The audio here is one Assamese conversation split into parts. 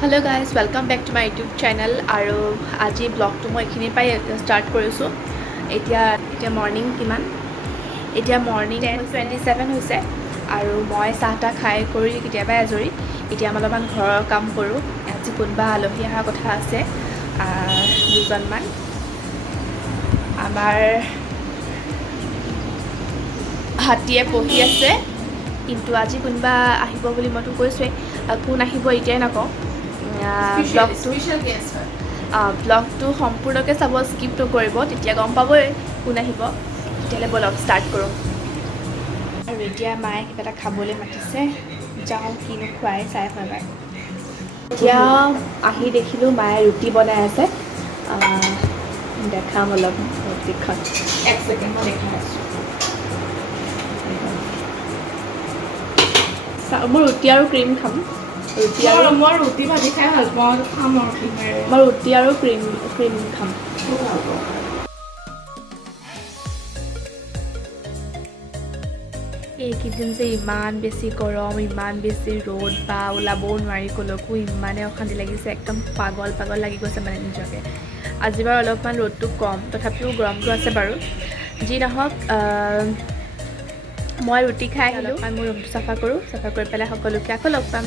Hello guys welcome back to my YouTube channel और आज ब्लग मैं ये स्टार्ट करूँ इतना मर्निंग किमान इतना मर्निंग 10:27 और मैं चाह ताह खाई केतियाबाई आजरी इतना अलपमान घर काम करूँ आज कोनबा आलही अहा कथा आछे दुजनमान आमार हाथीए पढ़ी आछे किन्तु आज कोनबा आहिब बुली मइतो কৈছোৱে कोन आहिब इतियाই नकওঁ ब्लगটো সম্পূৰ্ণকৈ চাব স্কিপ নকৰিব তেতিয়া গম পাবই কোন আহিব তেতিয়াহ'লে ব্লগ ষ্টাৰ্ট কৰোঁ আৰু এতিয়া মায়ে কিবা এটা খাবলৈ মাতিছে যাওঁ কিনো খুৱাই চাই এবাৰ এতিয়া আহি দেখিলোঁ মায়ে ৰুটি বনাই আছে দেখাম অলপ ৰুটিখন এক ছেকেণ্ড মই দেখাই আছোঁ মই ৰুটি আৰু ক্ৰীম খাম মই ৰুটি ভাজি খাই ভাল পাওঁ খাম আৰু মই ৰুটি আৰু ক্ৰীম খাম এইকেইদিন যে ইমান বেছি গৰম ইমান বেছি ৰ'দ বা ওলাবও নোৱাৰি ক'লৈকো ইমানে অশান্তি লাগিছে একদম পাগল লাগি গৈছে মানে নিজকে আজি বাৰু অলপমান ৰ'দটো কম তথাপিও গৰমটো আছে বাৰু যি নহওক মই ৰুটি খাই আহিলোঁ মই মোৰ ৰুমটো চাফা কৰোঁ চাফা কৰি পেলাই সকলোকে আকৌ লগ পাম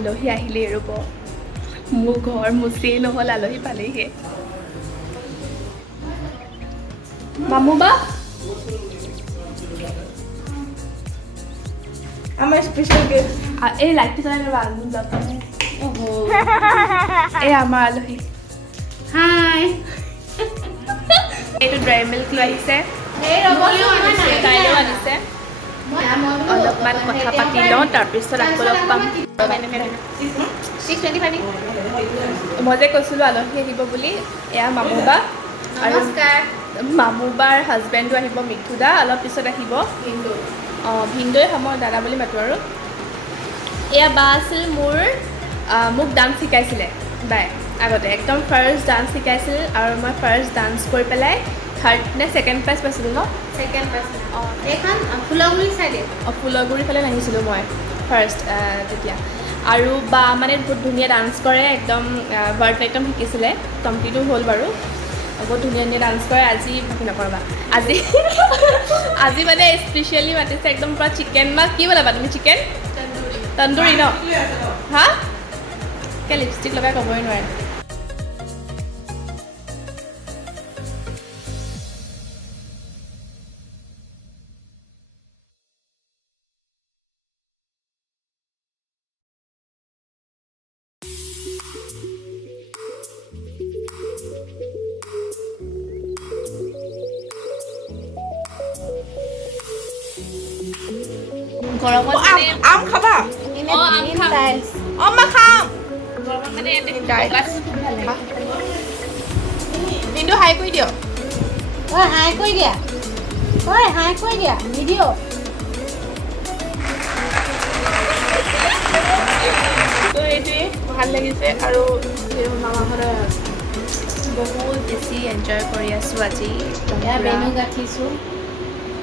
আলহী আহিলেই ৰ'ব মোৰ ঘৰ মুচিয়েই নহ'ল আলহী পালেহিয়ে মামু বা আমাৰ স্পেশাল গেস্ট এই লাইটটো চালাই ৰ'বা আলহী যাব এই আমাৰ আলহী হাই এইটো ড্ৰাই মিল্ক লৈ আহিছে কাইলৈও আনিছে অলপমান কথা পাতি লওঁ তাৰপিছত আকৌ লগ পাম মই যে কৈছিলোঁ আলহী আহিব বুলি এয়া মামু বা আৰু মামু বাৰ হাজবেণ্ডো আহিব মিঠু দা অলপ পিছত আহিব ভিনদৈ সময় দাদা বুলি মাতোঁ আৰু এয়া বা আছিল মোক ডান্স শিকাইছিলে বাই আগতে একদম ফাৰ্ষ্ট ডান্স শিকাইছিল আৰু মই ফাৰ্ষ্ট ডান্স কৰি পেলাই থাৰ্ড নে ছেকেণ্ড প্ৰাইজ পাইছিলোঁ ন সেকেন্ড পাইছিল এইখন ফুলগুৰি চাইডে ফুলগুৰি ফালে নাহিছিলোঁ মই ফাৰ্ষ্ট তেতিয়া আৰু বা মানে বহুত ধুনীয়া ডান্স কৰে একদম ভাৰতনাট্যম শিকিছিলে কমপ্লিটো হ'ল বাৰু বহুত ধুনীয়া ডান্স কৰে আজি নকৰবা আজি মানে স্পেচিয়েলি মাতিছে একদম পূৰা চিকেন বা কি বনাবা তুমি চিকেন তন্দুৰী ন হা কে লিপষ্টিক লগাই ক'বই নোৱাৰে গৰমত মানে আম খাবা আম খাম অম্মা খাম গৰমত মানে বিন্দু হাই কৰি দিয়ক হাই কৰি দিয়া ভিডিঅ' তো এইটোৱে ভাল লাগিছে আৰু মামাহঁতে বহুত বেছি এনজয় কৰি আছোঁ আজি মেনু গাঠিছোঁ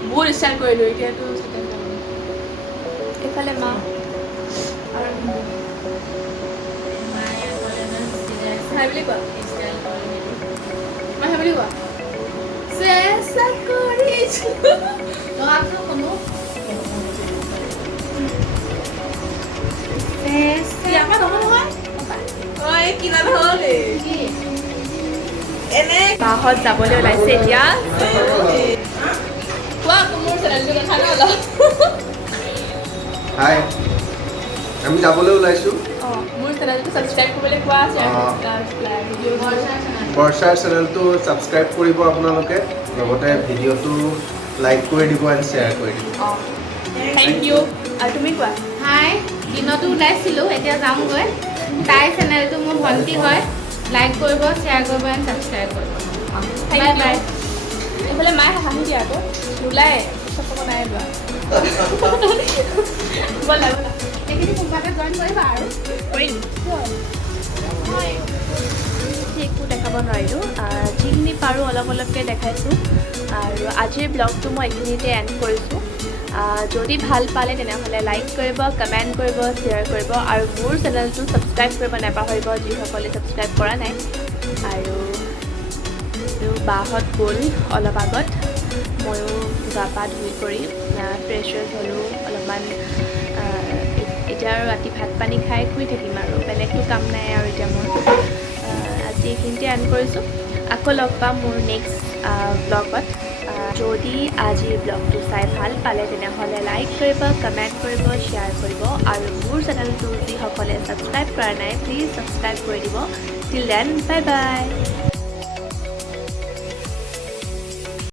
বহুত ষ্টাইল কৰিলোঁ এতিয়াতো এইফালে মা আৰু হাই বুলি কোৱা মই হাই বুলি কোৱা চেষ্টা কৰিছোঁ ল'ৰাটো শুনো ইয়াৰ পৰা নহয় নহয় কিনা হ'ল এনে বাহঁত যাবলৈ ওলাইছে এতিয়া কোৱা মোৰ চেনেলটোৰ কথা ন অলপ Hi. আমি যাবলৈ ওলাইছোঁ অঁ মোৰ চেনেলটো ছাবস্ক্ৰাইব কৰিবলৈ কোৱা ভিডিঅ' বৰ্ষাৰ চেনেলটো ছাবস্ক্ৰাইব কৰিব আপোনালোকে লগতে ভিডিঅ'টো লাইক কৰি দিব এণ্ড শ্বেয়াৰ কৰি দিব অঁ থেংক ইউ আৰু তুমি কোৱা হাই দিনতো ওলাইছিলোঁ এতিয়া যামগৈ তাইৰ চেনেলটো মোৰ ভণ্টি হয় লাইক কৰিব শ্বেয়াৰ কৰিব এণ্ড ছাবস্ক্ৰাইব কৰিব থেংক বাই ইউ বাই এইফালে মায়ে হাঁহি দিয়া আকৌ নোলায় চব নাই লোৱা ব'লা ব'লা এইখিনি সোনকালে জইন কৰিবা আৰু কৰিম একো দেখাব নোৱাৰিলোঁ যিখিনি পাৰোঁ অলপ অলপকৈ দেখাইছোঁ আৰু আজিৰ ব্লগটো মই এইখিনিতে এণ্ড কৰিছোঁ যদি ভাল পালে তেনেহ'লে লাইক কৰিব কমেণ্ট কৰিব শ্বেয়াৰ কৰিব আৰু মোৰ চেনেলটো ছাবস্ক্ৰাইব কৰিব নাপাহৰিব যিসকলে ছাবস্ক্ৰাইব কৰা নাই আৰু বাহঁত গ'ল অলপ আগত ময়ো গা পা ধুই কৰি ফ্ৰেছ হ'লোঁ অলপমান এতিয়া আৰু ৰাতি ভাত পানী খাই শুই থাকিম আৰু বেলেগটো কাম নাই আৰু এতিয়া মোৰ আজি এইখিনিতে এণ্ড কৰিছোঁ আকৌ লগ পাম মোৰ নেক্সট ব্লগত যদি আজিৰ ব্লগটো চাই ভাল পালে তেনেহ'লে লাইক কৰিব কমেণ্ট কৰিব শ্বেয়াৰ কৰিব আৰু মোৰ চেনেলটো যিসকলে ছাবস্ক্ৰাইব কৰা নাই প্লিজ ছাবস্ক্ৰাইব কৰি দিব টিল দেন বাই বাই